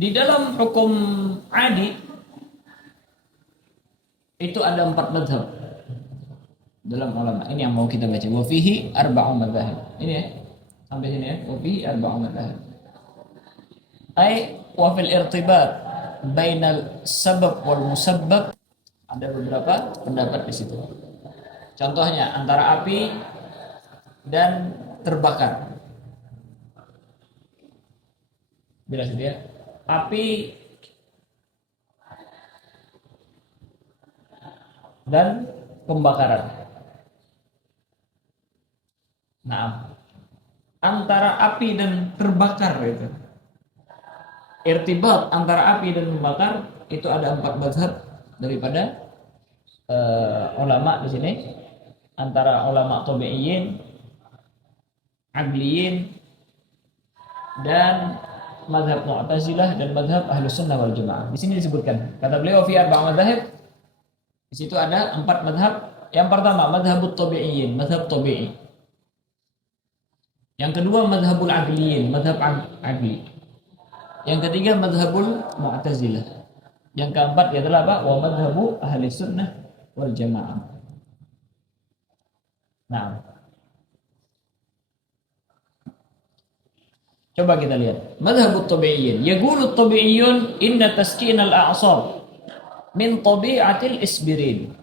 Di dalam hukum adi itu ada 4 mazhab dalam ulama. Ini yang mau kita baca. Wa fihi arba'u madzhab. Ini ya. Sampai sini ya. Wa fihi arba'u madzhab. Ai wa fil irtibat bainal sabab wal musabbab, ada beberapa pendapat di situ. Contohnya antara api dan terbakar. Jelas itu ya. Api dan pembakaran. Nah, antara api dan terbakar itu. Irtibat antara api dan membakar itu ada 4 mazhab daripada ulama di sini, antara ulama tabi'in, adliyin, dan mazhab Mu'tazilah dan mazhab Ahlus Sunnah wal Jamaah. Di sini disebutkan, kata beliau fi arba' mazhab. Di situ ada 4 mazhab. Yang pertama mazhabut tabi'in, mazhab tabi'i. Yang kedua mazhabul adliyin, mazhab adli. Yang ketiga mazhabul Mu'tazilah. Yang keempat adalah apa? Wa mazhabu Ahlus Sunnah wal Jamaah. Nah, coba kita lihat. Mazhabut tabi'in. Yaqulu tabi'iyun inna taskin al-a'sab min tabi'atil isbirin.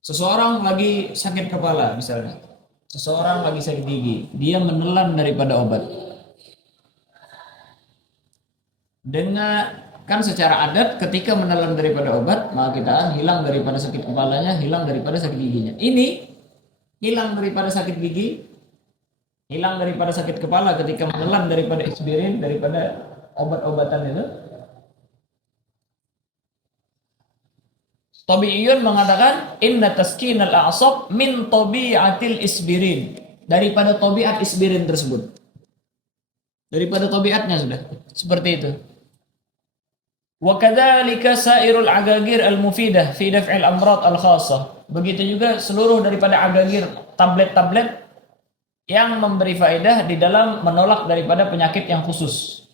Seseorang lagi sakit kepala misalnya. Seseorang lagi sakit gigi, dia menelan daripada obat. Dengan kan secara adat ketika menelan daripada obat, maka kita hilang daripada sakit kepalanya, hilang daripada sakit giginya. Ini hilang daripada sakit gigi, hilang daripada sakit kepala ketika menelan daripada isbirin, daripada obat-obatan itu. Tabi'iyun mengatakan inna taskinal a'sab min tabi'atil isbirin, daripada tabiat isbirin tersebut, daripada tabiatnya sudah seperti itu. Wa kadzalika sairul agagir al-mufidah fi daf'il amrad al-khassah. Begitu juga seluruh daripada agagir, tablet-tablet yang memberi faedah di dalam menolak daripada penyakit yang khusus.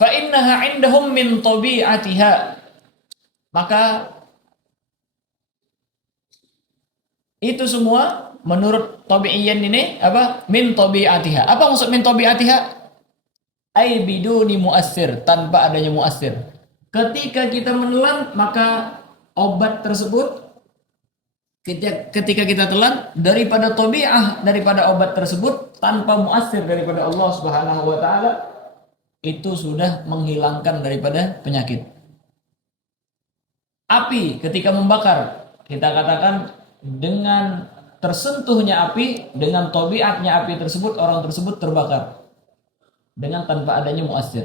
Fa innaha 'indahum min tabi'atiha. Maka itu semua menurut tabi'iyyan ini apa? Min tabi'atiha. Apa maksud min tabi'atiha? Ai biduni muassir, tanpa adanya muassir. Ketika kita menelan, maka obat tersebut ketika kita telan daripada tabi'ah, daripada obat tersebut tanpa muassir daripada Allah Subhanahu wa taala, itu sudah menghilangkan daripada penyakit. Api ketika membakar, kita katakan dengan tersentuhnya api, dengan tabiatnya api tersebut, orang tersebut terbakar dengan tanpa adanya muassir.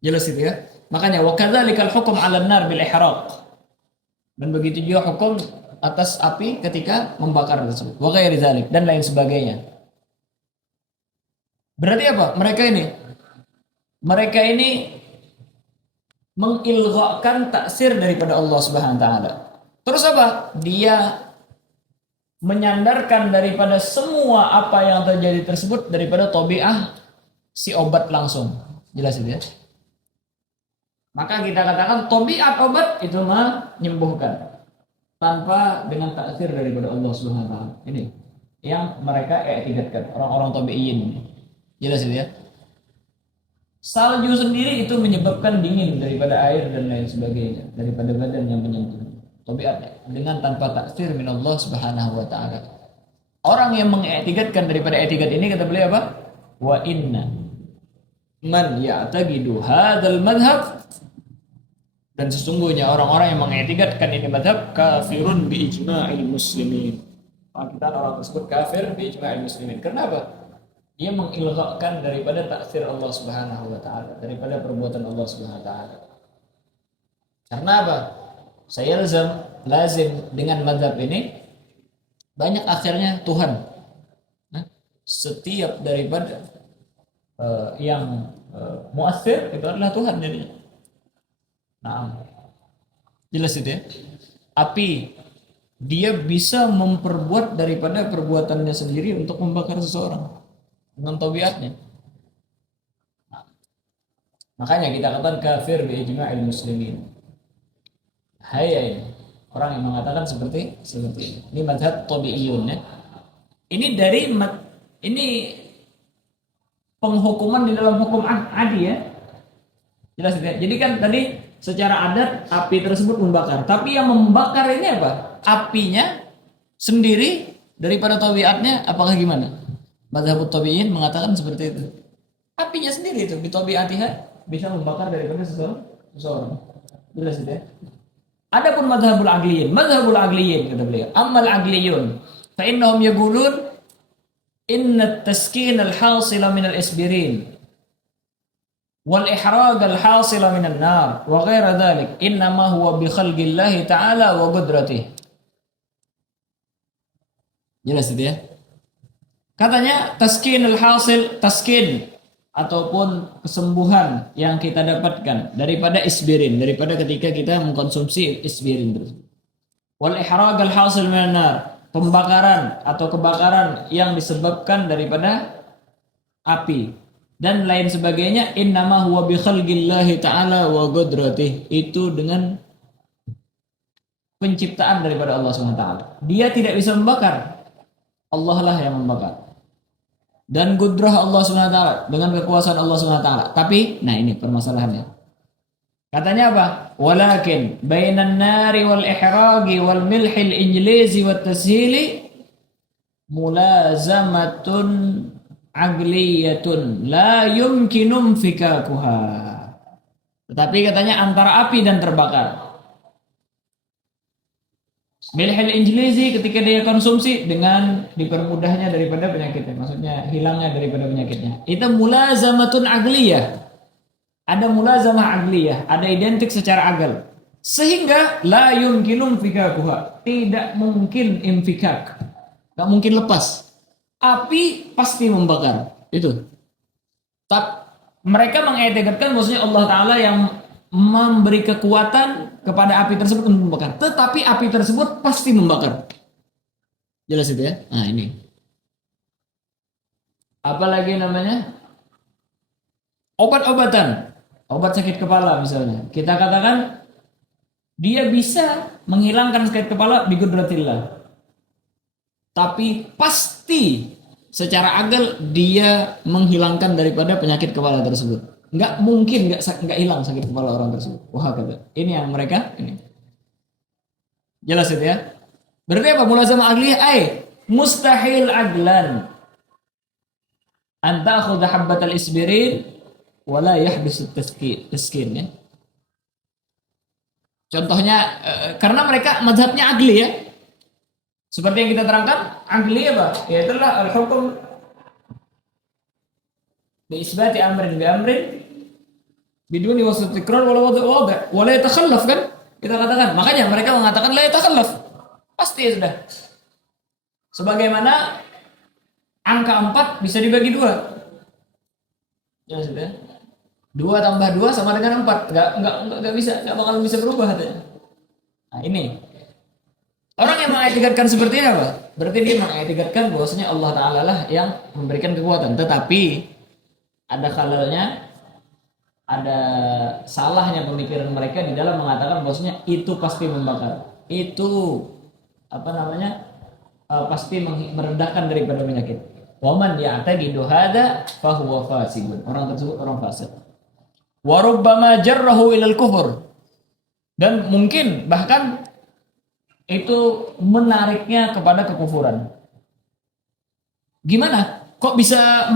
Jelas itu ya. Makanya wa kadzalikal hukm 'alan nar bil ihraq. Dan begitu juga hukum atas api ketika membakar tersebut. Wa ghairi dzalik dan lain sebagainya. Berarti apa? Mereka ini mengilghakan taksir daripada Allah Subhanahu wa taala. Terus apa? Dia menyandarkan daripada semua apa yang terjadi tersebut daripada tabi'ah si obat langsung. Jelas itu ya. Maka kita katakan tabiat obat itu menyembuhkan tanpa dengan taksir daripada Allah Subhanahu wa taala. Ini yang mereka i'tiqadkan, orang-orang tabi'in. Jelas itu ya. Salju sendiri itu menyebabkan dingin daripada air dan lain sebagainya, daripada badan yang menyentuh. Tabiatnya dengan tanpa taksir min Allah Subhanahu wa taala. Orang yang mengiktikadkan daripada etikat ini, kata beliau apa? Wa inna man ya'taqidu hadzal madhab, dan sesungguhnya orang-orang yang mengiktikadkan ini madhab kafirun bi ijma'il muslimin. Kita orang tersebut kafir bi ijma'il muslimin. Kenapa? Dia mengilghakan daripada taksir Allah Subhanahu wa taala, daripada perbuatan Allah Subhanahu wa taala. Karena apa? Saya lazim dengan mazhab ini, banyak akhirnya Tuhan. Setiap daripada yang muassir itu adalah Tuhan jadinya. Nah, jelas itu ya. Api dia bisa memperbuat daripada perbuatannya sendiri untuk membakar seseorang dengan tabiatnya. Makanya kita katakan kafir bi ijma'il muslimin. Hai orang yang mengatakan seperti ini. Ini mazhab tabi'iyun ya. Ini dari ini penghukuman di dalam hukum adi ya. Jelas ya. Jadi kan tadi secara adat api tersebut membakar, tapi yang membakar ini apa? Apinya sendiri daripada tabiatnya apakah gimana? Mazhab tabi'in mengatakan seperti itu. Apinya sendiri itu bitabiatiha bisa membakar daripada seseorang. Jelas ya. Adapun mazhabul agliyin kata beliau, ammal agliyun fa innahum yaqulun inna at-taskin al-hasila min al-isbirin wal ihraq al-hasila min an-nar wa ghaira dhalik innama huwa bi khalqillahi ta'ala wa qudratihi. Jelas itu ya. Katanya taskin al-hasil, taskin ataupun kesembuhan yang kita dapatkan daripada isbirin, daripada ketika kita mengkonsumsi isbirin tersebut. Wal ihraq al hasil minan nar, pembakaran atau kebakaran yang disebabkan daripada api dan lain sebagainya, innama huwa bi khalqillahi ta'ala wa qudratihi, itu dengan penciptaan daripada Allah SWT. Dia tidak bisa membakar, Allah lah yang membakar. Dan kudrah Allah SWT, dengan kekuasaan Allah SWT. Tapi, nah ini permasalahannya. Katanya apa? Walakin bainan nari wal ihraqi wal milhil injilizi wat tashili mulazamatun agliyatun la yumkinum fikakuha. Tetapi katanya antara api dan terbakar. Milhil injilizi ketika dia konsumsi dengan dipermudahnya daripada penyakitnya, maksudnya hilangnya daripada penyakitnya. Itu mulazamatun agliyah. Ada mulazamah agliyah, ada identik secara agal. Sehingga la yumkinum fikakuha, tidak mungkin infikak. Enggak mungkin lepas. Api pasti membakar. Itu. Mereka mengiktikadkan maksudnya Allah Taala yang memberi kekuatan kepada api tersebut untuk membakar. Tetapi api tersebut pasti membakar. Jelas itu ya? Nah ini. Apalagi namanya? Obat-obatan. Obat sakit kepala misalnya. Kita katakan dia bisa menghilangkan sakit kepala bi qudratillah. Tapi pasti secara agal dia menghilangkan daripada penyakit kepala tersebut. Nggak mungkin nggak hilang sakit kepala orang tersebut. Wah kata. Ini yang mereka ini. Jelas itu ya. Berarti apa? Mulazamah agliyah mustahil aglan an ta'khudha habbatal isbirin wala yahbis taskin ya. Contohnya karena mereka mazhabnya agli ya. Seperti yang kita terangkan, agli apa? Yaitu al-hukum bi isbati amrin bi amrin biduni wasat tikrar wala yatakhallaf kan? Kita katakan. Makanya mereka mengatakan la yatakhallaf. Pasti ya sudah. Sebagaimana angka 4 bisa dibagi 2. Ya sudah. 2 tambah 2 sama dengan 4. Enggak bisa, enggak bakal bisa berubah katanya. Nah, ini. Orang yang mengiktikadkan seperti apa? Berarti dia mengiktikadkan bahwasanya Allah Taala lah yang memberikan kekuatan, tetapi ada khalalnya, ada salahnya pemikiran mereka di dalam mengatakan bahwasanya itu pasti membakar. Itu pasti merendahkan daripada penyakit. Waman ya'taqidu hadza fa huwa fasidun. Orang tersebut orang fasik. Wa rubbama jarrahu ilal kufur. Dan mungkin bahkan itu menariknya kepada kekufuran. Gimana? Kok bisa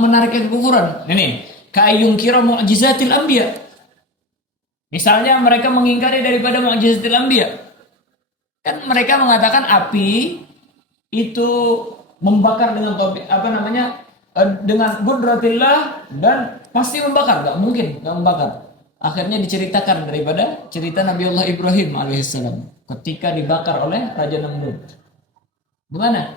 menariknya kekufuran? Ini ka'ayyun kira mu'jizatil anbiya. Misalnya mereka mengingkari daripada mu'jizatil anbiya. Kan mereka mengatakan api itu membakar dengan dengan qudratillah dan pasti membakar. Gak mungkin gak membakar. Akhirnya diceritakan daripada cerita Nabi Allah Ibrahim alaihissalam ketika dibakar oleh Raja Namrud. Gimana?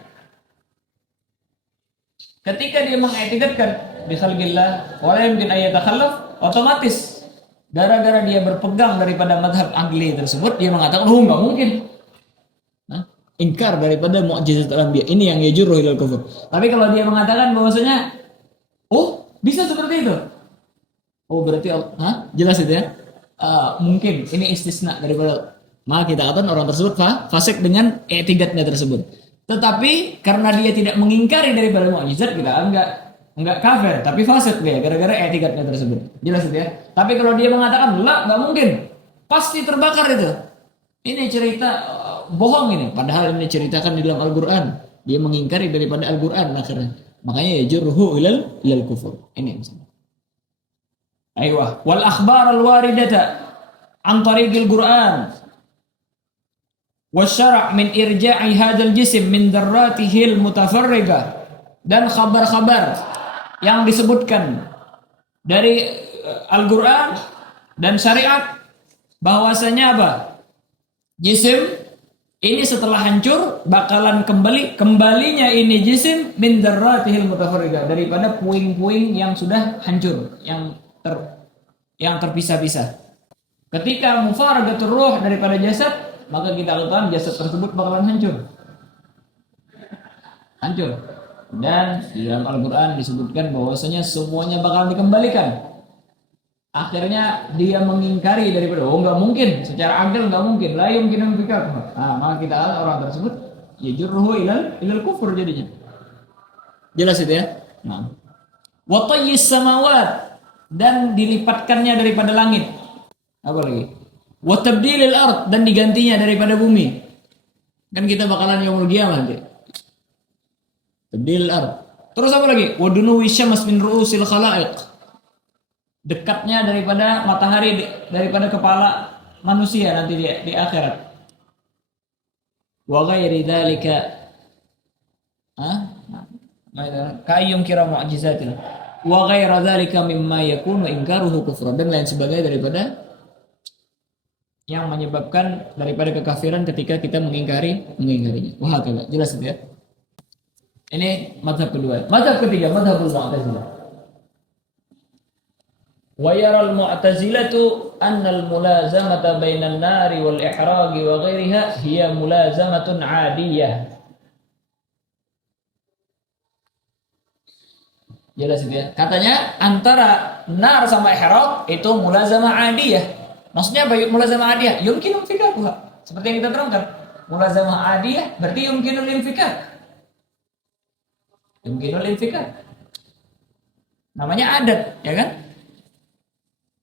Ketika dia mengiktikadkan bi khalqillah wa la yumkin ay yatakhallaf, otomatis gara-gara dia berpegang daripada mazhab agli tersebut, dia mengatakan, "Oh, enggak mungkin." Nah, ingkar daripada mukjizat al-anbiya. Ini yang yajurru ilal kufur. Tapi kalau dia mengatakan bahwasanya oh, bisa seperti itu. Oh, berarti jelas itu ya. Mungkin ini istisna daripada, maka kita katakan orang tersebut fasik dengan i'tiqadnya tersebut. Tetapi karena dia tidak mengingkari daripada mukjizat, kita enggak kafir, tapi fasik dia gara-gara i'tiqadnya tersebut. Jelas itu ya. Tapi kalau dia mengatakan enggak mungkin, pasti terbakar itu. Ini cerita bohong ini, padahal ini ceritakan di dalam Al-Qur'an. Dia mengingkari daripada Al-Qur'an akhirnya. Makanya yajurhu ilal kufur. Ini misalnya. Aywa, wal akhbar al-waridata an tariqil Qur'an wasyara' min irja'i hadzal jism min darratihil mutafarriqah, dan kabar-kabar yang disebutkan dari Al-Qur'an dan syariat bahwasanya apa? Jisim ini setelah hancur bakalan kembalinya ini jisim min darratihil mutafarriqah, daripada puing-puing yang sudah hancur, yang terpisah-pisah. Ketika mufaragatur ruh daripada jasad, maka kita katakan jasad tersebut bakalan hancur. Dan di dalam Al-Qur'an disebutkan bahwasanya semuanya bakalan dikembalikan. Akhirnya dia mengingkari daripada enggak mungkin, secara akal enggak mungkin, la yumkinu fikar. Maka kita katakan orang tersebut yajurruhu ilal kufur jadinya. Jelas itu ya? Wa tayyis samawat, dan dilipatkannya daripada langit. Apa lagi? Wa tabdilil ard, dan digantinya daripada bumi. Kan kita bakalan yaumul qiyamah nanti. Tabdilil ard. Terus apa lagi? Wa dunuwi syams min ru'usil khalaiq. Dekatnya daripada matahari daripada kepala manusia nanti di akhirat. Wa ghairi dzalika kayyum kira mu'jizatin. Wa ghaira dzalika mimma yakunu inkaruhu kufran, dan lain sebagainya daripada yang menyebabkan daripada kekafiran ketika kita mengingkarinya. Wah, kalau jelas itu ya. Ini mazhab kedua. Mazhab ketiga, mazhabul Mu'tazilah. Wa yaral Mu'tazilatu anna al-mulazamata bainan nari wal ihraqi wa ghairiha hiya mulazamatun 'adiyah. Jelas itu ya. Katanya antara nar sama ihraq itu mulazamah 'adiyah. Maksudnya apa mulazamah 'adiyah? Yumkinu infikakuha. Seperti yang kita terangkan. Mulazamah 'adiyah berarti yumkinul infikak. Yumkinul infikak. Namanya adat, ya kan?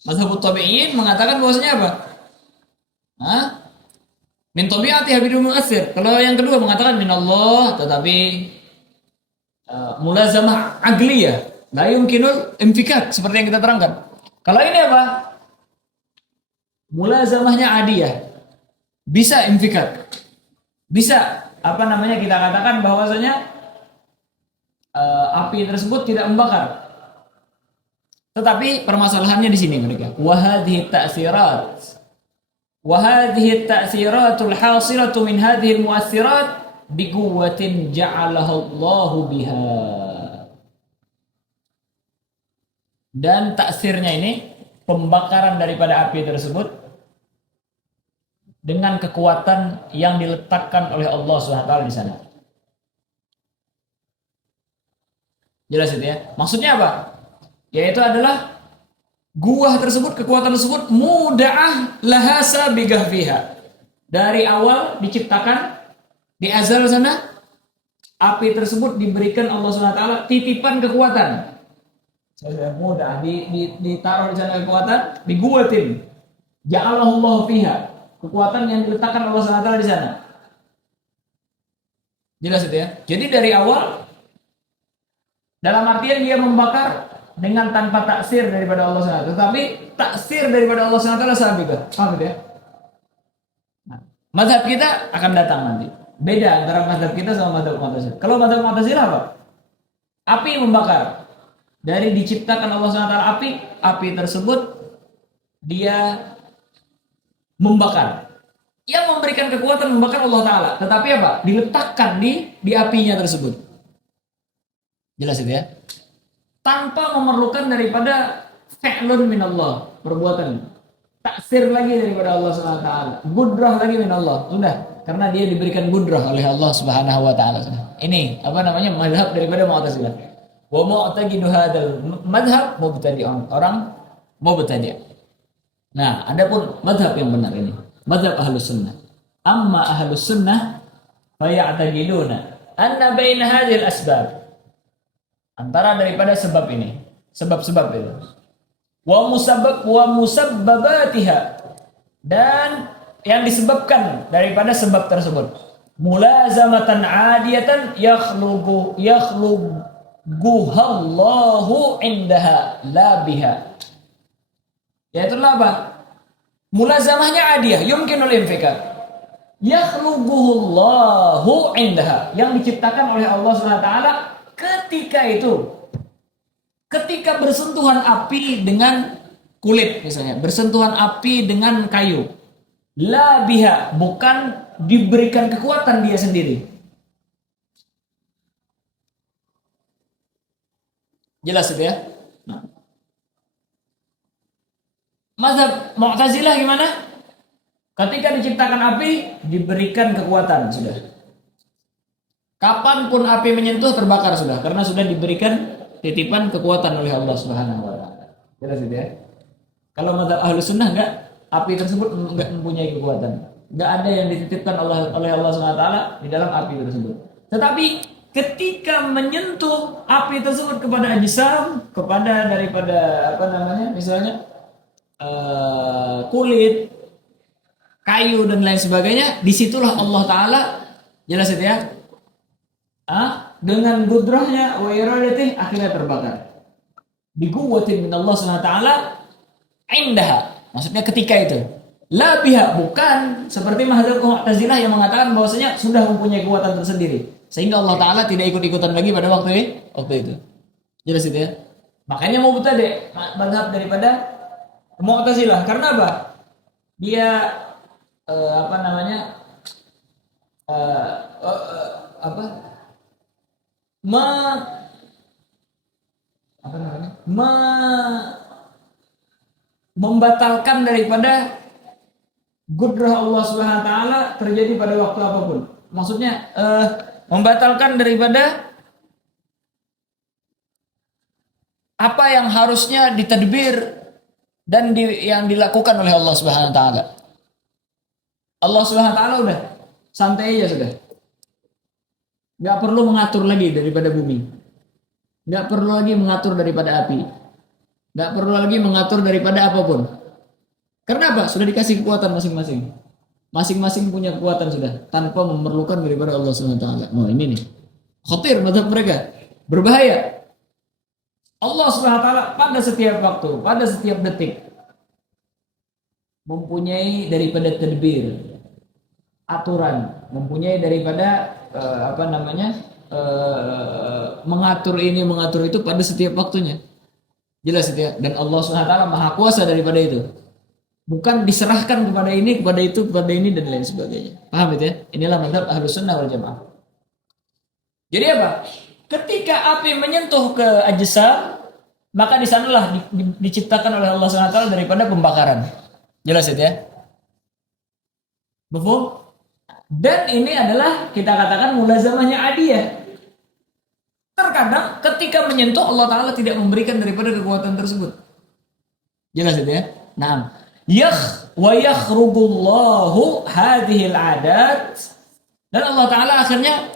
Mazhabut tabi'in mengatakan bahwasanya apa? Min tabi'ati habidul mu'assir. Kalau yang kedua mengatakan min Allah, tetapi mulazamah agliyah, la yumkinul infikak, seperti yang kita terangkan. Kalau ini apa? Mulazamahnya adiyah, bisa infikak, bisa kita katakan bahwasanya api tersebut tidak membakar. Tetapi permasalahannya di sini mereka. Wa hadhihi ta'siratul hasilatu min hadhihi al-mu'assirat biquwwatin ja'alaha Allahu biha. Dan taksirnya ini pembakaran daripada api tersebut dengan kekuatan yang diletakkan oleh Allah SWT di sana. Jelas itu ya. Maksudnya apa? Yaitu adalah gua tersebut, kekuatan tersebut muda'ah laha sabigah fiha. Dari awal diciptakan di azal sana, api tersebut diberikan Allah SWT titipan kekuatan. Saya mudah ditaruh di sana kekuatan, diguatin. Ja'alallahu fiha. Kekuatan yang diletakkan Allah SWT di sana. Jelas itu ya. Jadi dari awal, dalam artian dia membakar dengan tanpa taksir daripada Allah SWT. Tetapi taksir daripada Allah SWT sabigah. Paham gitu ya? Mazhab kita akan datang nanti. Beda antara mazhab kita sama mazhab Mu'tazilah. Kalau mazhab Mu'tazilah apa? Api membakar. Dari diciptakan Allah SWT api tersebut dia membakar. Yang memberikan kekuatan membakar Allah Ta'ala. Tetapi apa? Diletakkan di apinya tersebut. Jelas itu ya? Tanpa memerlukan daripada fi'lun minallah, perbuatan. Taksir lagi daripada Allah SWT. Budrah lagi minallah. Sudah. karena dia diberikan gudrah oleh Allah Subhanahu wa taala. Ini apa namanya? Mazhab daripada Mu'tazilah. Wa mu'taqidu hadzal madhab mubtadi'un. Orang mubtadi'. Nah, adapun madhab yang benar ini, madhab Ahlus Sunnah. Amma Ahlus Sunnah fa ya'taqiduna anna baina hadhil asbab, antara daripada sebab ini, sebab-sebab itu, wa musabbabatiha, dan yang disebabkan daripada sebab tersebut, mulazamatan adiyatan yakhluquhallahu indaha la biha, yaitu apa? Mulazamahnya adiyah, yumkinul infikak, yakhluquhallahu indaha, yang diciptakan oleh Allah SWT ketika itu, ketika bersentuhan api dengan kulit misalnya, bersentuhan api dengan kayu, la biha, bukan diberikan kekuatan dia sendiri. Jelas itu ya? Nah. Mazhab Mu'tazilah gimana? Ketika diciptakan api, diberikan kekuatan sudah. Kapanpun api menyentuh, terbakar sudah, karena sudah diberikan titipan kekuatan oleh Allah Subhanahu wa taala. Jelas itu ya? Kalau mazhab Ahlus Sunnah enggak, api tersebut enggak mempunyai kekuatan. Enggak ada yang dititipkan oleh Allah Subhanahu wa taala di dalam api tersebut. Tetapi ketika menyentuh api tersebut kepada ajsam, kepada daripada apa namanya? Misalnya kulit, kayu dan lain sebagainya, disitulah Allah Ta'ala, jelas itu ya, dengan gudrahnya wa iradatih akhirnya terbakar. Biguwatin min Allah SWT indaha, maksudnya ketika itu. La biha, bukan seperti mazhab Mu'tazilah yang mengatakan bahwasanya sudah mempunyai kekuatan tersendiri, sehingga Allah Ta'ala tidak ikut-ikutan lagi pada waktu itu. Jelas itu ya. Makanya mau mubtadi' mazhab daripada Mu'tazilah, karena apa? Dia apa namanya? Membatalkan daripada gudrah Allah Subhanahu wa taala terjadi pada waktu apapun. Maksudnya membatalkan daripada apa yang harusnya ditadbir dan yang dilakukan oleh Allah Subhanahu wa taala. Allah Subhanahu wa taala udah santai aja sudah. Enggak perlu mengatur lagi daripada bumi. Enggak perlu lagi mengatur daripada api. Enggak perlu lagi mengatur daripada apapun. Karena apa? Sudah dikasih kekuatan masing-masing. Masing-masing punya kekuatan sudah, tanpa memerlukan daripada Allah Subhanahu wa taala. Oh, ini nih. Khatir mazhab mereka. Berbahaya. Allah Subhanahu wa taala pada setiap waktu, pada setiap detik mempunyai daripada tadbir, aturan, mempunyai daripada mengatur ini, mengatur itu pada setiap waktunya. Jelas itu ya. Dan Allah Subhanahu wa taala maha kuasa daripada itu. Bukan diserahkan kepada ini, kepada itu, kepada ini dan lain sebagainya. Paham itu ya? Inilah mazhab Ahlus Sunnah wal Jamaah. Jadi apa? Ketika api menyentuh ke ajsam, maka di sanalah diciptakan oleh Allah Subhanahu wa taala daripada pembakaran. Jelas itu ya? Betul? Dan ini adalah kita katakan mulazamahnya adiyah. Terkadang ketika menyentuh Allah Ta'ala tidak memberikan daripada kekuatan tersebut. Jelas itu ya? Nah, wa yakhrubullahu hadhil adat, dan Allah Ta'ala akhirnya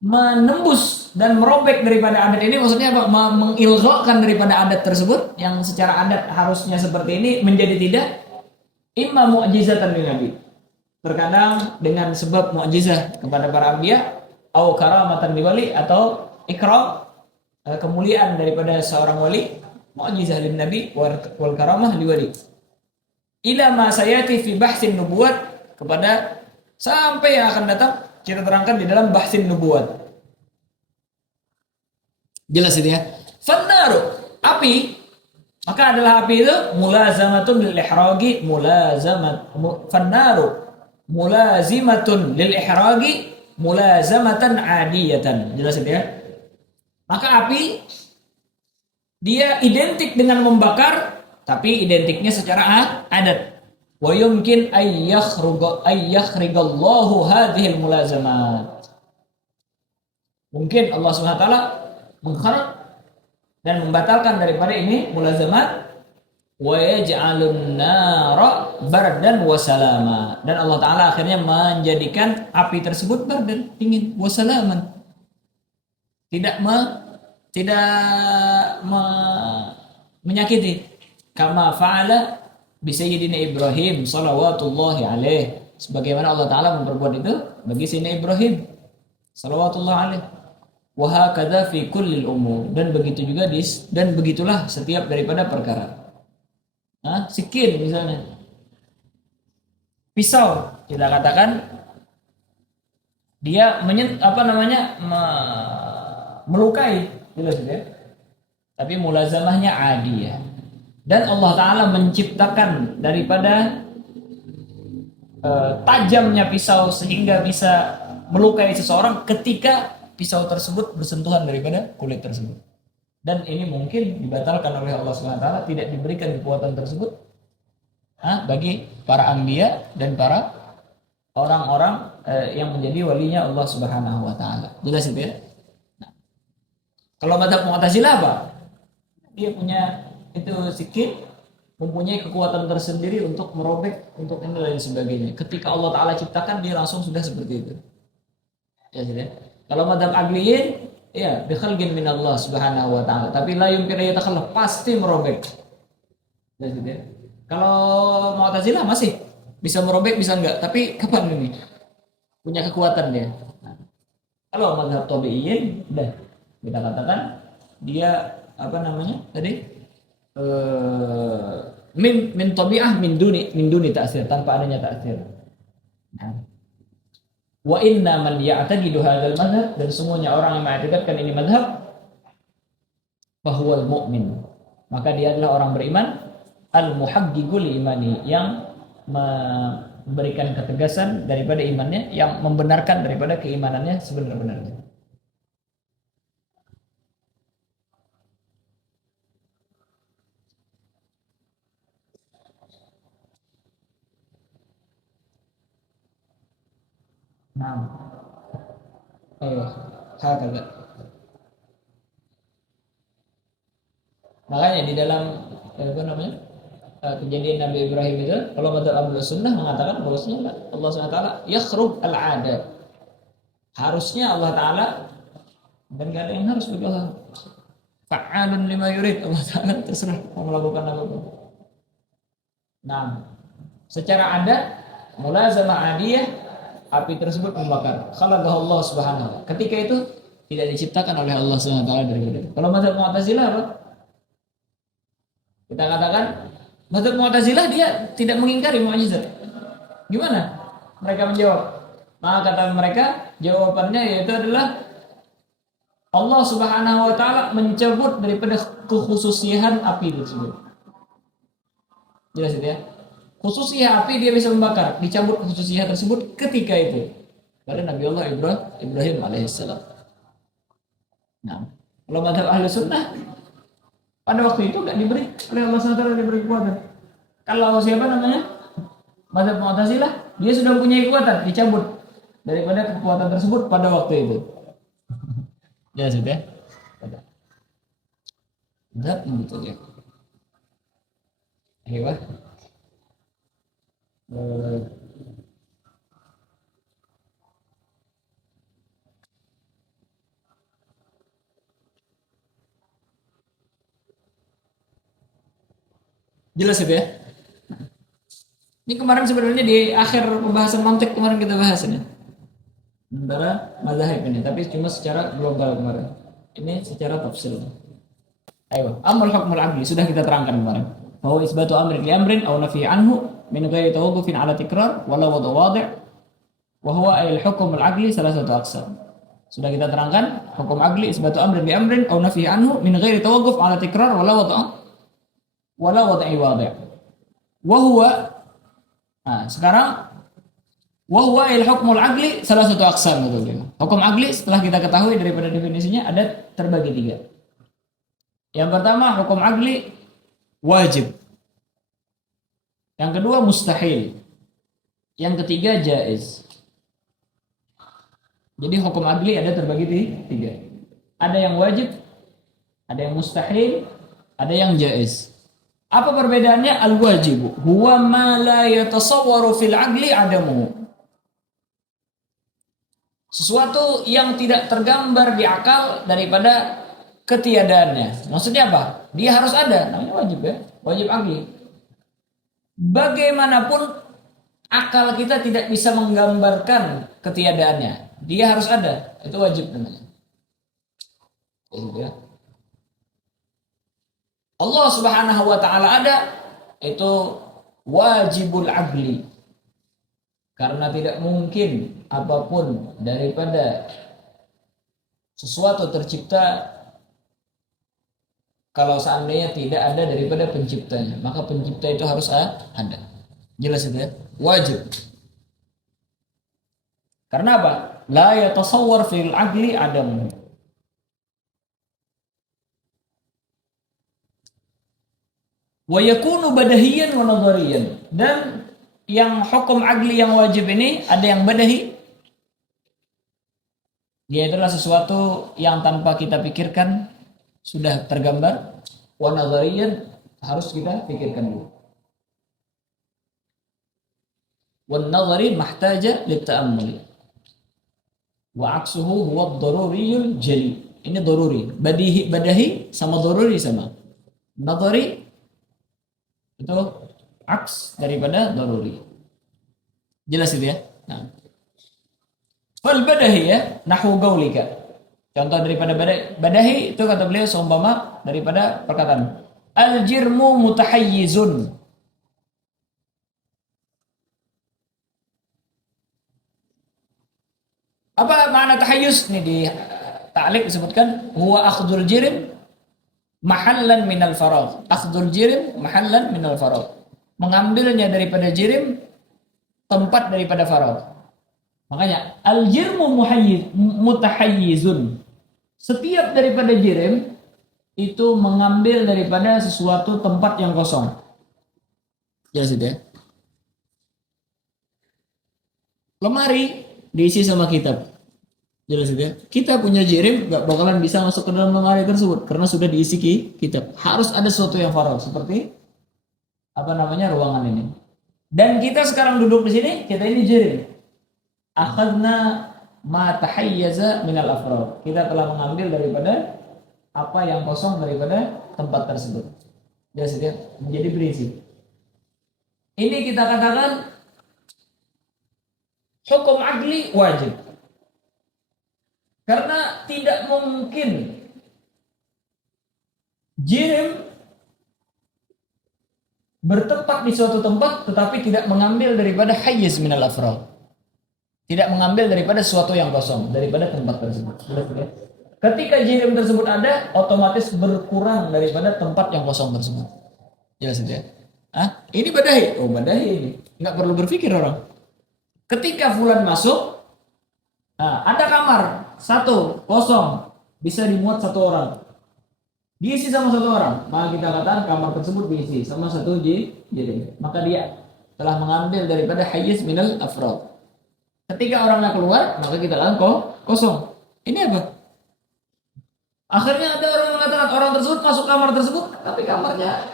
menembus dan merobek daripada adat ini. Maksudnya apa? Mengilghakan daripada adat tersebut yang secara adat harusnya seperti ini menjadi tidak. Imma mu'jizatan lin nabi, terkadang dengan sebab mukjizah kepada para anbiya, au karamatan liwali, atau ikram, kemuliaan daripada seorang wali, mukjizah lin nabi wal karamah liwali. Ila ma sayati fi bahsin nubuwat, kepada sampai yang akan datang kita terangkan di dalam bahsin nubuwat. Jelas itu ya. Fannaru, api, maka adalah api itu mulazamatun lil ihraqi, fannaru mulazimatun lil ihraqi mulazamatan adiyatan. Jelas itu ya. Maka api dia identik dengan membakar, tapi identiknya secara adat. Wa yumkin ayyakhrighallahu hadhil mulazamat. Mungkin Allah Subhanahu wa taala mengkharaj dan membatalkan daripada ini mulazamat, wa yaj'alun nara bardan wa salama, dan Allah taala akhirnya menjadikan api tersebut bardan, dingin, wa salaman, tidak menyakiti, kama fa'ala bi sayyidina Ibrahim salawatullahi alaih, sebagaimana Allah taala memperbuat itu bagi sayyidina Ibrahim salawatullahi alaih. Wa hakadha fi kullil umur, dan begitu juga dan begitulah setiap daripada perkara. Sikir misalnya, pisau, kita katakan dia melukai, jelas ya. Tapi mulazamahnya adiyah. Dan Allah Ta'ala menciptakan daripada tajamnya pisau sehingga bisa melukai seseorang ketika pisau tersebut bersentuhan daripada kulit tersebut. Dan ini mungkin dibatalkan oleh Allah SWT, tidak diberikan kekuatan tersebut bagi para anbiya dan para orang-orang yang menjadi walinya Allah Subhanahu wa taala. Jelas itu ya? Nah, kalau mazhab Mu'tazilah apa? Dia punya itu sikit, mempunyai kekuatan tersendiri untuk merobek, untuk ini dan sebagainya. Ketika Allah Ta'ala ciptakan, dia langsung sudah seperti itu. Ya, ya. Kalau mazhab Agliyin, ya, bikhalqin min Allah Subhanahu wa taala, tapi la yumkin yatakhallaf, pasti merobek. Ya, ya. Kalau Mu'tazilah masih bisa merobek, bisa enggak, tapi kapan ini punya kekuatan dia. Nah, kalau mazhab Tabi'in, udah kita katakan dia apa namanya tadi, min tabi'ah min duni ta'sir, tanpa adanya ta'sir. Nah, wa inna man ya'taqidu hadzal madhhab, dan semuanya orang yang mengikatkan ini madhab, fahuwal mu'min, maka dia adalah orang beriman, al muhaqqiqu li imani, yang memberikan ketegasan daripada imannya, yang membenarkan daripada keimanannya sebenar-benarnya. Nah, hakala. Makanya di dalam apa namanya kejadian Nabi Ibrahim itu, kalau mazhab Ahlus Sunnah mengatakan bahwasanya Allah SWT yakhrub al-adat. Harusnya Allah Ta'ala, dan gak ada yang harus bagi Allah, fa'alun lima yurid, Allah Ta'ala terserah mau melakukan apapun. Nah, secara adat mulazamah adiyah, api tersebut membakar. Khalaqahu Allah Subhanahu wa taala. Ketika itu tidak diciptakan oleh Allah Subhanahu wa taala dari udara. Kalau mazhab Mu'tazilah apa? Kita katakan mazhab Mu'tazilah dia tidak mengingkari mukjizat. Gimana mereka menjawab? Maka kata mereka, jawabannya yaitu adalah Allah Subhanahu wa taala mencabut daripada kekhususian api tersebut. Jelas itu ya? Khususnya api dia bisa membakar, dicabut khususnya tersebut ketika itu pada Nabi Allah Ibrahim alaihissalam. Nah, kalau mazhab Ahlu Sunnah pada waktu itu nggak diberi oleh Allah SWT, diberi kekuatan. Kalau siapa namanya mazhab Mu'tazilah, dia sudah punya kekuatan, dicabut daripada kekuatan tersebut pada waktu itu. Ya sudah. Mazhab begitu ya. Hebat. Jelas itu ya. Ini kemarin sebenarnya di akhir pembahasan mantik kemarin kita bahas ini antara mazhab ini, tapi cuma secara global kemarin. Ini secara tafsil. Ayo, amrul hukmul aqli sudah kita terangkan kemarin. Bahwa isbatu amrin li amrin aw nafi anhu min ghairi tawaqqufin ala tikrar wala wada wadi' wa huwa al-hukm al-aqli salah satu aqsam. Sudah kita terangkan hukum aqli isbatu amrin li amrin aw nafi anhu min ghairi tawaqquf ala tikrar wala wada'i wadi'. Wa huwa, sekarang wa huwa al-hukm al-aqli salah satu aqsam itu. Hukum aqli setelah kita ketahui daripada definisinya ada terbagi tiga. Yang pertama hukum aqli wajib. Yang kedua mustahil. Yang ketiga jaiz. Jadi hukum adli ada terbagi tiga. Ada yang wajib, ada yang mustahil, ada yang jaiz. Apa perbedaannya? Al-wajibu huwa ma la yatasawwaru fil adli adamu. Sesuatu yang tidak tergambar di akal daripada ketiadaannya. Maksudnya apa? Dia harus ada, namanya wajib ya, wajib akli. Bagaimanapun akal kita tidak bisa menggambarkan ketiadaannya. Dia harus ada, itu wajib namanya. Ya. Allah Subhanahu wa taala ada, itu wajibul adli. Karena tidak mungkin apapun daripada sesuatu tercipta kalau seandainya tidak ada daripada penciptanya, maka pencipta itu harus ada. Jelas itu ya? Wajib. Karena apa? La yatasawwar fil aqli adam. Wa yakunu badahiyan wa nadhariyan. Dan yang hukum aqli yang wajib ini ada yang badahi. Dia adalah sesuatu yang tanpa kita pikirkan sudah tergambar. Wa nadhariyan harus kita pikirkan dulu. Wan nadhari mahtaja lit-ta'ammul. Wa aksuhu huwa ad-daruriyul jali. Ini daruri. Badahi sama daruri sama. Nadhari itu aks daripada daruri. Jelas itu ya? Nah. Fal badahi ya, nahwu qaulika. Contoh daripada badahi itu kata beliau seumpama daripada perkataan al-jirmu mutahayyizun. Apa makna tahayyuz? Ini di ta'liq disebutkan huwa akhdul jirim mahallan minal faragh. Akhdul jirim mahallan minal faragh. Mengambilnya daripada jirim tempat daripada faragh. Makanya al-jirmu mutahayyizun. Setiap daripada jirim itu mengambil daripada sesuatu tempat yang kosong. Jelas itu ya? Lemari diisi sama kitab. Jelas itu ya? Kita punya jirim gak bakalan bisa masuk ke dalam lemari tersebut karena sudah diisi kitab. Harus ada sesuatu yang faragh seperti apa namanya ruangan ini. Dan kita sekarang duduk di sini, kita ini jirim. Akhadna ma tahayyaza minal afrad. Kita telah mengambil daripada apa yang kosong daripada tempat tersebut. Jelas itu ya? Menjadi berisi. Ini kita katakan hukum adli wajib. Karena tidak mungkin jirim bertempat di suatu tempat tetapi tidak mengambil daripada hayyiz minal afrad. Tidak mengambil daripada sesuatu yang kosong daripada tempat tersebut. Ketika jirim tersebut ada, otomatis berkurang daripada tempat yang kosong tersebut. Jelas itu ya? Ini badahi. Oh, badahi ini. Nggak perlu berpikir orang. Ketika fulan masuk, ada kamar satu kosong, bisa dimuat satu orang, diisi sama satu orang, maka kita katakan kamar tersebut diisi sama satu jirim. Maka dia telah mengambil daripada hayyiz minal afrad. Ketika orangnya keluar, maka kita katakan kosong. Ini apa? Akhirnya ada orang mengatakan orang tersebut masuk kamar tersebut, tapi kamarnya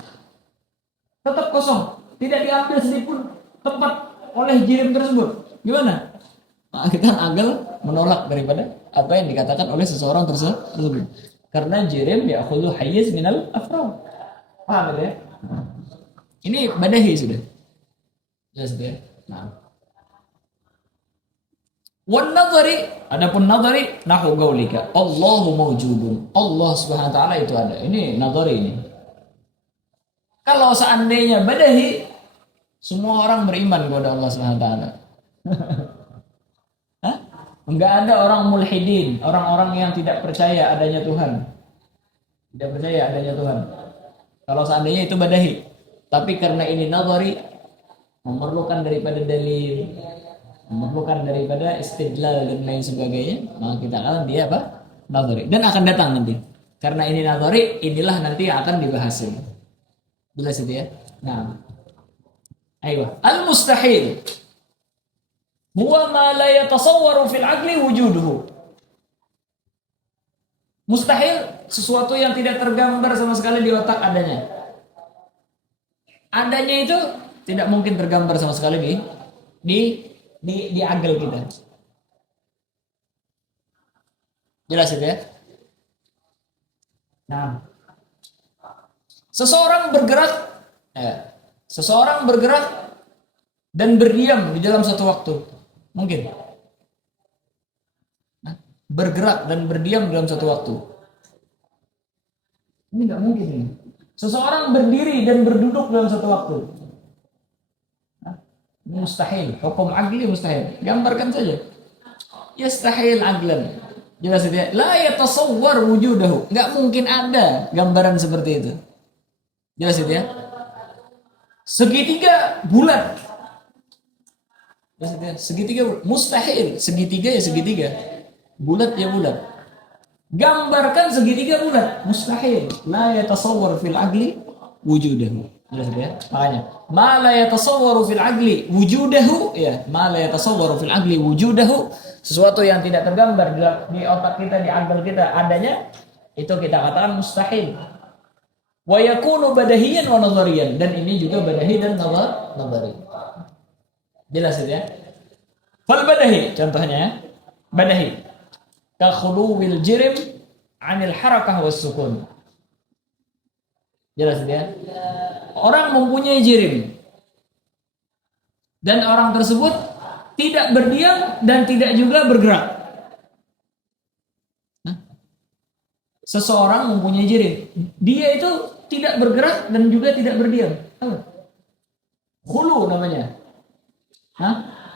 tetap kosong, tidak diambil sedikitpun tempat oleh jirim tersebut. Gimana? Nah, kita agak menolak daripada apa yang dikatakan oleh seseorang tersebut. Karena jirim ya'khudhu hayyiz minal afrad. Paham ya? Ini badahi sudah. Jelas ya. Nah. Wan nadhari, adapun nadhari nahu qaulika Allahu mawjudun. Allah Subhanahu wa taala itu ada. Ini nadhari ini. Kalau seandainya badahi, semua orang beriman kepada Allah Subhanahu wa taala. Enggak ada orang mulhidin, orang-orang yang tidak percaya adanya Tuhan. Tidak percaya adanya Tuhan. Kalau seandainya itu badahi. Tapi karena ini nadhari, memerlukan daripada dalil, memerlukan daripada istidlal dan lain sebagainya, maka kita akan dia apa? Nadhari. Dan akan datang nanti. Karena ini nadhari, inilah nanti yang akan dibahas. Jelas itu ya? Nah. Aywa. Al-mustahil huwa ma la yatasawwaru fil aqli wujuduhu. Mustahil sesuatu yang tidak tergambar sama sekali di otak adanya. Adanya itu tidak mungkin tergambar sama sekali di akal kita. Jelas itu ya? Nah, seseorang bergerak dan berdiam di dalam satu waktu. Mungkin. Bergerak dan berdiam dalam satu waktu. Ini nggak mungkin ini. Seseorang berdiri dan berduduk dalam satu waktu. Mustahil. Hukum agli mustahil. Gambarkan saja. Yastahil aglan. Jelas itu ya. La yatasawwar wujudahu. Nggak mungkin ada gambaran seperti itu. Jelas itu ya. Segitiga bulat. Jelas itu ya. Segitiga mustahil. Segitiga ya segitiga. Bulat ya bulat. Gambarkan segitiga bulat. Mustahil. La yatasawwar fil aqli wujudahu. Jelas ya? Makanya ma la yatasawwaru fil aqli wujudahu ya, ma la yatasawwaru fil aqli wujudahu, sesuatu yang tidak tergambar di otak kita, di akal kita adanya, itu kita katakan mustahil. Wa yakunu badahiyan wa nadhariyan, dan ini juga badahi dan nadhari. Jelas ya? Fal badahi contohnya ya. Badahi ka khuluwil jirim 'anil harakah was sukun. Jelas ya? Orang mempunyai jirim dan orang tersebut tidak berdiam dan tidak juga bergerak. Seseorang mempunyai jirim, dia itu tidak bergerak dan juga tidak berdiam. Khulu namanya.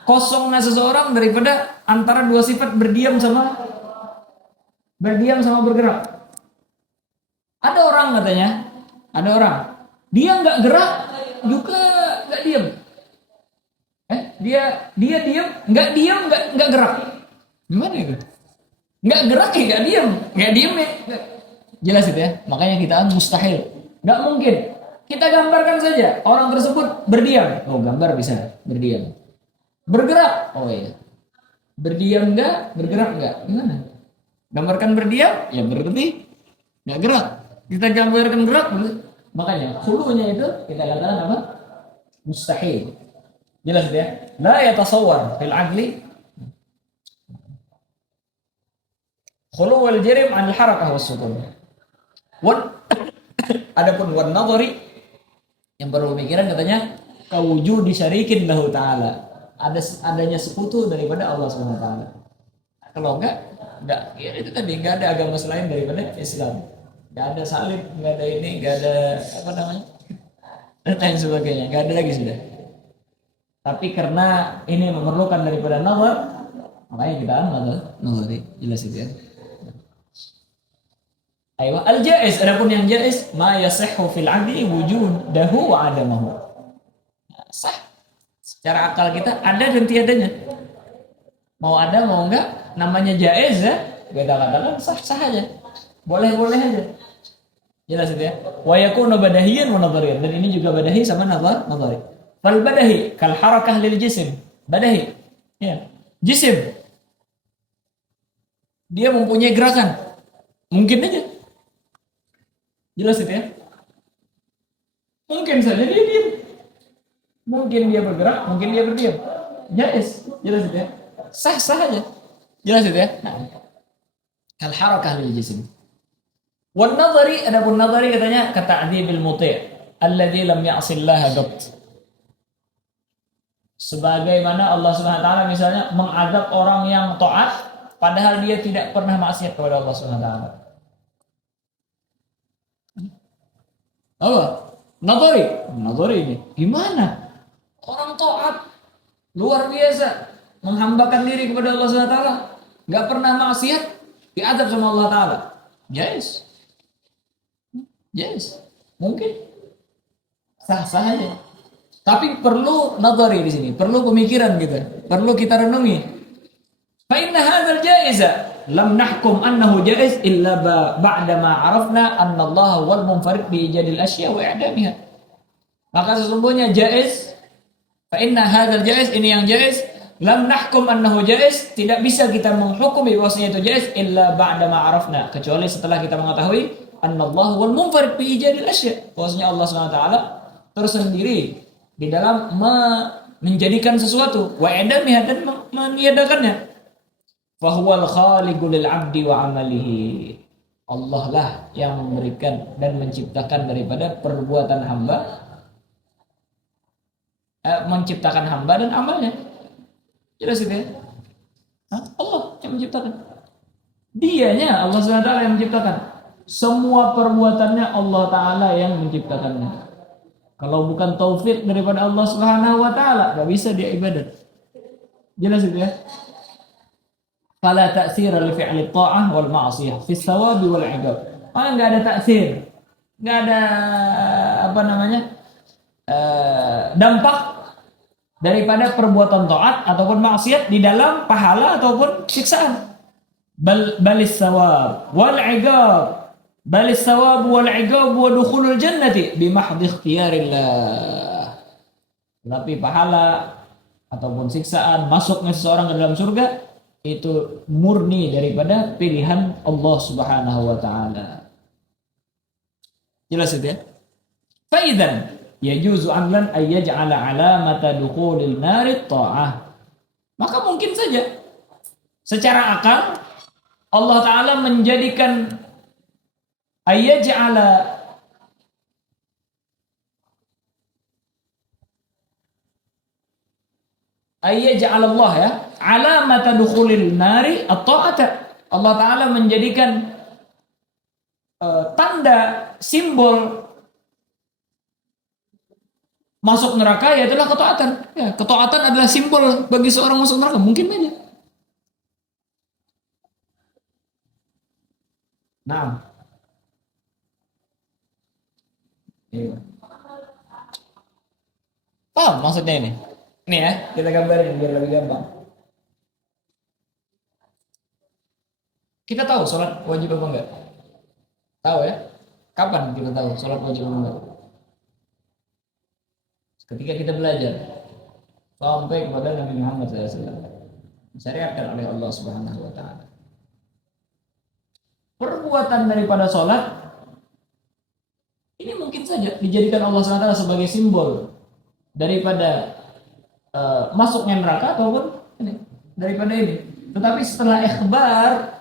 Kosongnya seseorang daripada antara dua sifat berdiam sama bergerak. Ada orang katanya, ada orang dia nggak gerak juga nggak diam. Dia diam nggak gerak. Gimana itu? Nggak gerak ya nggak diam ya. Jelas itu ya. Makanya kita mustahil, nggak mungkin. Kita gambarkan saja orang tersebut berdiam. Oh, gambar bisa berdiam. Bergerak. Oh iya. Berdiam nggak, bergerak nggak? Gimana? Gambarkan berdiam, ya berarti nggak gerak. Kita gambarkan gerak. Makanya khulunya itu kita katakan apa? Mustahil. Jelas ya? La yatasawwar fil aqli khulu wal jirim 'an al harakah was sukun. Adapun wan nadhari yang perlu pemikiran katanya kawujudi syarikin lahu ta'ala. Adanya sekutu daripada Allah Subhanahu wa taala. Kalau enggak ya itu tadi enggak ada agama selain daripada Islam. Gak ada salib, gak ada ini, gak ada apa namanya, dan lain sebagainya, gak ada lagi sudah. Tapi karena ini memerlukan daripada nazar, makanya kita nazari, jelas itu ya. Ayo, al-jaiz, adapun yang jaiz, ma yasihhu fil 'aqli wujudahu wa 'adamahu. Sah. Secara akal kita ada dan tiadanya. Mau ada mau enggak, namanya jaiz ya, kita katakan sah aja. Boleh aja. Jelas itu ya. Wa yakunu badahiyan wa nadhariyan, dan ini juga badahi sama nadhari. Fal badahi kal harakah lil jism. Badahi. Ya. Jisim. Dia mempunyai gerakan. Mungkin aja. Jelas itu ya. Mungkin saja dia diam. Mungkin dia bergerak, mungkin dia berdiam. Jaiz. Jelas itu ya. Sah aja. Jelas itu ya. Nah. Kal harakah lil jism. Wan nadhari, adapun nadhari katanya kata'dzibil muti' alladzi lam ya'sillaha qat. Sebagaimana Allah Subhanahu wa taala misalnya mengadab orang yang taat padahal dia tidak pernah maksiat kepada Allah Subhanahu wa taala. Nadhari ini gimana? Orang taat luar biasa menghambakan diri kepada Allah Subhanahu wa taala, enggak pernah maksiat, diadab sama Allah taala. Yes, mungkin sah aja. Tapi perlu nadhari di sini, perlu pemikiran kita, perlu kita renungi. Fa inna hadzal jaiza lam nahkum annahu jaiz illa ba'da ma 'arafna anna Allah wal munfarid bi ijadil asya wa i'damiha. Maka sesungguhnya jaiz Fa inna hadzal jaiz, ini yang jaiz, lam nahkum annahu jaiz, tidak bisa kita menghukumi bahwasanya itu jaiz illa ba'da ma arafna, kecuali setelah kita mengetahui annallahu wal munfarid bi ijadil asya, bahwasanya Allah Subhanahu wa taala tersendiri di dalam menjadikan sesuatu, wa idamiha, dan meniadakannya. Fa huwal khaliqu lil 'abdi wa 'amalihi. Allah lah yang memberikan dan menciptakan daripada perbuatan hamba, menciptakan hamba dan amalnya. Jelas itu ya? Allah yang menciptakan. Dianya Allah SWT yang menciptakan. Semua perbuatannya Allah Ta'ala yang menciptakannya. Kalau bukan taufik daripada Allah Subhanahu wa taala, enggak bisa dia ibadat. Jelas itu ya? Fala ta'sira li fi'li ta'ah wal ma'siyah fi thawabi wal 'iqab. Enggak ada taksir. Enggak ada dampak daripada perbuatan taat ataupun maksiat di dalam pahala ataupun siksaan. Balis thawab wal 'iqab. Balis thawab wal 'iqab wa dukhulul jannati bi mahdhi ikhtiyarillah. Tapi pahala ataupun siksaan, masuknya seseorang ke dalam surga, itu murni daripada pilihan Allah Subhanahu wa taala. Jelas itu ya? Fa idzan yajuzu amlan ay yaj'ala 'alamata dukhulil nari ta'ah. Maka mungkin saja secara akal Allah taala menjadikan ayyaj'ala Allah ya, alamata dukhulil nari at-ta'ata. Allah taala menjadikan tanda simbol masuk neraka yaitu ketaatan. Ya, ketaatan adalah simbol bagi seorang masuk neraka, mungkin aja. Nah, iya. Paham maksudnya ini? Ini ya, kita gambarin biar lebih gampang. Kita tahu sholat wajib apa enggak? Tahu ya? Kapan kita tahu sholat wajib apa enggak? Ketika kita belajar sampai kepada Nabi Muhammad SAW, disyariatkan oleh Allah Subhanahu wa taala. Perbuatan daripada sholat ini mungkin saja dijadikan Allah SWT sebagai simbol daripada masuknya neraka ataupun daripada ini. Tetapi setelah ikhbar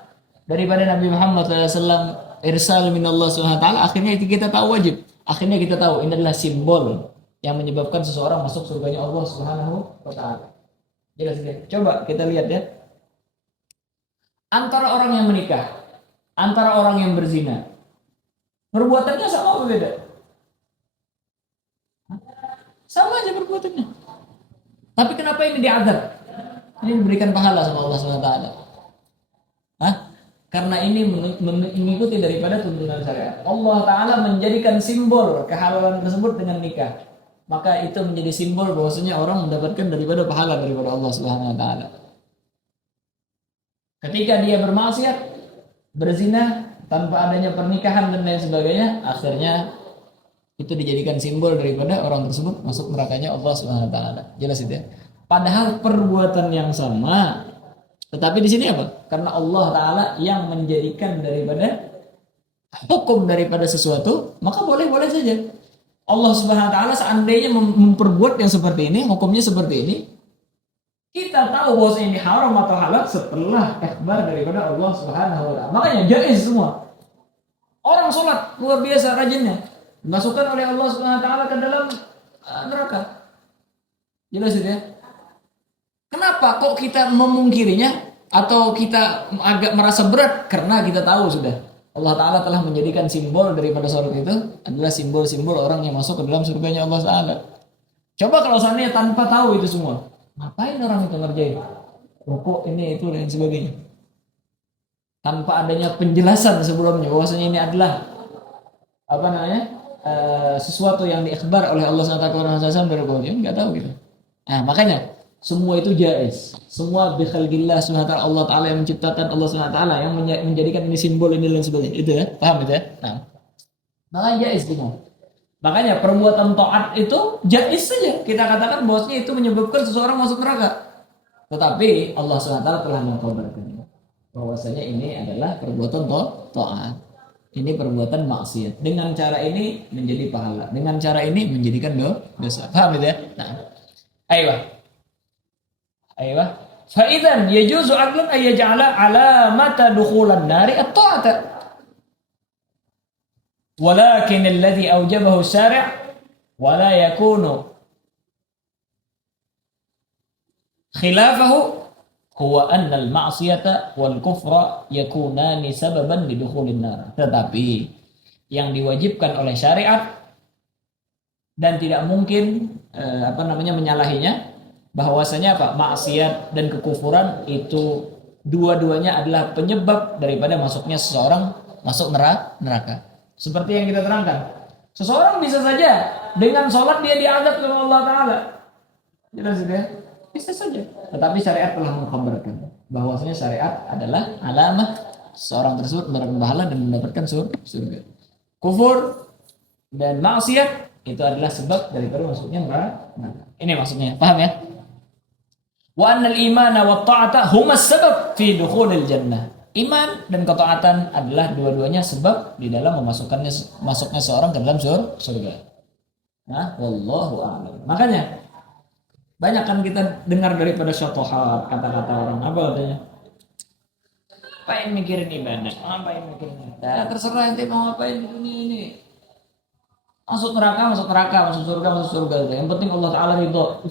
daripada Nabi Muhammad SAW, irsal minallah SWT, akhirnya kita tahu wajib. Akhirnya kita tahu ini adalah simbol yang menyebabkan seseorang masuk surganya Allah Subhanahu wa taala. Jelas ya? Coba kita lihat ya. Antara orang yang menikah, antara orang yang berzina, perbuatannya sama apa beda? Sama aja perbuatannya. Tapi kenapa ini diazab? Ini diberikan pahala sama Allah SWT. Karena ini mengikuti daripada tuntunan syariat. Allah Ta'ala menjadikan simbol kehalalan tersebut dengan nikah. Maka itu menjadi simbol bahwasanya orang mendapatkan daripada pahala daripada Allah SWT. Ketika dia bermaksiat, berzina, tanpa adanya pernikahan dan lain sebagainya, akhirnya itu dijadikan simbol daripada orang tersebut masuk nerakanya Allah SWT. Jelas itu ya. Padahal perbuatan yang sama, tetapi di sini apa? Karena Allah Ta'ala yang menjadikan daripada hukum daripada sesuatu, maka boleh-boleh saja. Allah Subhanahu Wa Ta'ala seandainya memperbuat yang seperti ini, hukumnya seperti ini, kita tahu bahwa ini haram atau halal setelah ikhbar daripada Allah Subhanahu Wa Ta'ala. Makanya jaiz semua. Orang sholat luar biasa rajinnya, dimasukkan oleh Allah Subhanahu Wa Ta'ala ke dalam neraka. Jelas itu ya. Kenapa kok kita memungkirinya atau kita agak merasa berat? Karena kita tahu sudah Allah Ta'ala telah menjadikan simbol daripada sholat itu adalah simbol-simbol orang yang masuk ke dalam surganya Allah Ta'ala. Coba kalau seandainya tanpa tahu itu semua, ngapain orang itu ngerjain rukuk ini itu dan sebagainya, tanpa adanya penjelasan sebelumnya bahwasanya ini adalah sesuatu yang diikhbar oleh Allah SWT dari Allah, nggak tahu gitu. Nah makanya semua itu jaiz, semua bikhalqillah SWT, Allah Ta'ala yang menciptakan, Allah SWT yang menjadikan ini simbol ini dan sebagainya, itu ya, paham itu ya? Nah makanya jaiz semua. Makanya perbuatan taat itu jais saja. Kita katakan bahwasanya itu menyebabkan seseorang masuk neraka. Tetapi Allah SWT telah mengkhabarkan bahwasanya ini adalah perbuatan taat. Ini perbuatan maksiat. Dengan cara ini menjadi pahala. Dengan cara ini menjadikan dosa. Paham itu ya? Nah, ayo. Fa'idan yajuzu aqlan ay yaj'ala alamata dukhulan nari at-ta'ata. Walakin alladhi awjabahu syari' wa la yakunu khilafahu huwa anna al-ma'siyata wal kufra yakunani sababan lidukhulin nar. Tetapi yang diwajibkan oleh syariat dan tidak mungkin menyalahinya, bahwasanya maksiat dan kekufuran itu dua-duanya adalah penyebab daripada masuknya seseorang masuk neraka. Seperti yang kita terangkan, seseorang bisa saja dengan sholat dia diazab oleh Allah Ta'ala, jelas ya, bisa saja. Tetapi syariat telah mengkhabarkan bahwasanya syariat adalah alamah seorang tersebut mendapatkan pahala dan mendapatkan surga. Kufur dan maksiat itu adalah sebab daripada masuknya neraka. Ini maksudnya, paham ya? Wa annal imana wa ta'ata huma sabab fi dukhulil jannah. Iman dan ketaatan adalah dua-duanya sebab di dalam masuknya seorang ke dalam surga. Nah, wallahu a'lam. Makanya banyak kan kita dengar daripada syatohat, kata-kata orang apa katanya? Ngapain mikirin ibadah? Ngapain mikirin ibadah? Terserah ente mau ngapain di dunia ini. Masuk neraka, masuk surga. Yang penting Allah Ta'ala ridho.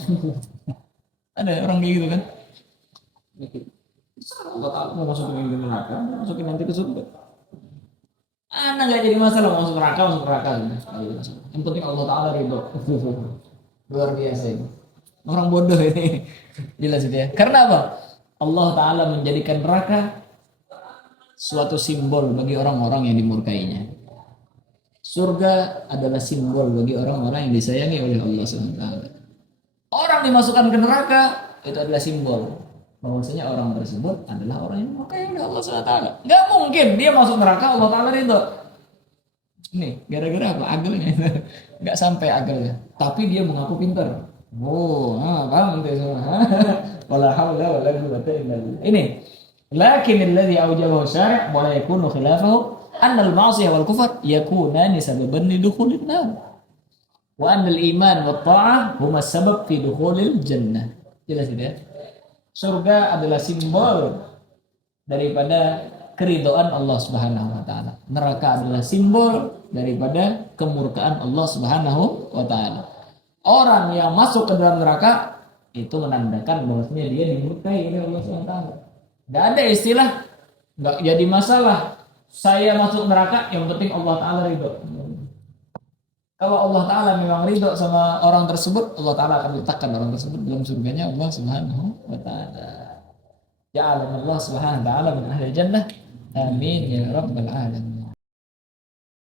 Ada orang kayak gitu kan? Allah Ta'ala mau masukin ke neraka, masukin nanti ke surga. Anak gak jadi masalah mau masuk neraka. Yang penting Allah Ta'ala ridho. Luar biasa ini. Orang bodoh ini. Jelas itu ya. Karena apa? Allah Ta'ala menjadikan neraka suatu simbol bagi orang-orang yang dimurkainya. Surga adalah simbol bagi orang-orang yang disayangi oleh Allah SWT. Orang dimasukkan ke neraka itu adalah simbol bahwasanya orang tersebut adalah orang yang dimurkai oleh Allah SWT. Gak mungkin dia masuk neraka Allah Ta'ala itu. Nih, gara-gara apa? Agelnya. Gak sampai agelnya. Tapi dia mengaku pintar. Paham itu semua. Wala haula wala quwwata illa billah. Ini. Lakin alladhi awjabahu syari' wa la yakunu khilafahu anna al-ma'siyah wal kufr yakunani sababan lidukhulin nar. Wa anna al-iman wat ta'ah huma sabab fi dukhulil jannah. Jelas tidak? Surga adalah simbol daripada keridhaan Allah Subhanahu wa taala. Neraka adalah simbol daripada kemurkaan Allah Subhanahu wa taala. Orang yang masuk ke dalam neraka itu menandakan bahwasanya dia dimurkai oleh Allah Subhanahu wa taala. Enggak ada istilah enggak jadi masalah saya masuk neraka, yang penting Allah Ta'ala ridho. Kalau Allah Ta'ala memang ridho sama orang tersebut, Allah Ta'ala akan letakkan orang tersebut dalam surganya Allah Subhanahu wa Ta'ala. Ja'alana Allah Subhanahu wa Ta'ala min ahli jannah. Amin ya rabbal alamin.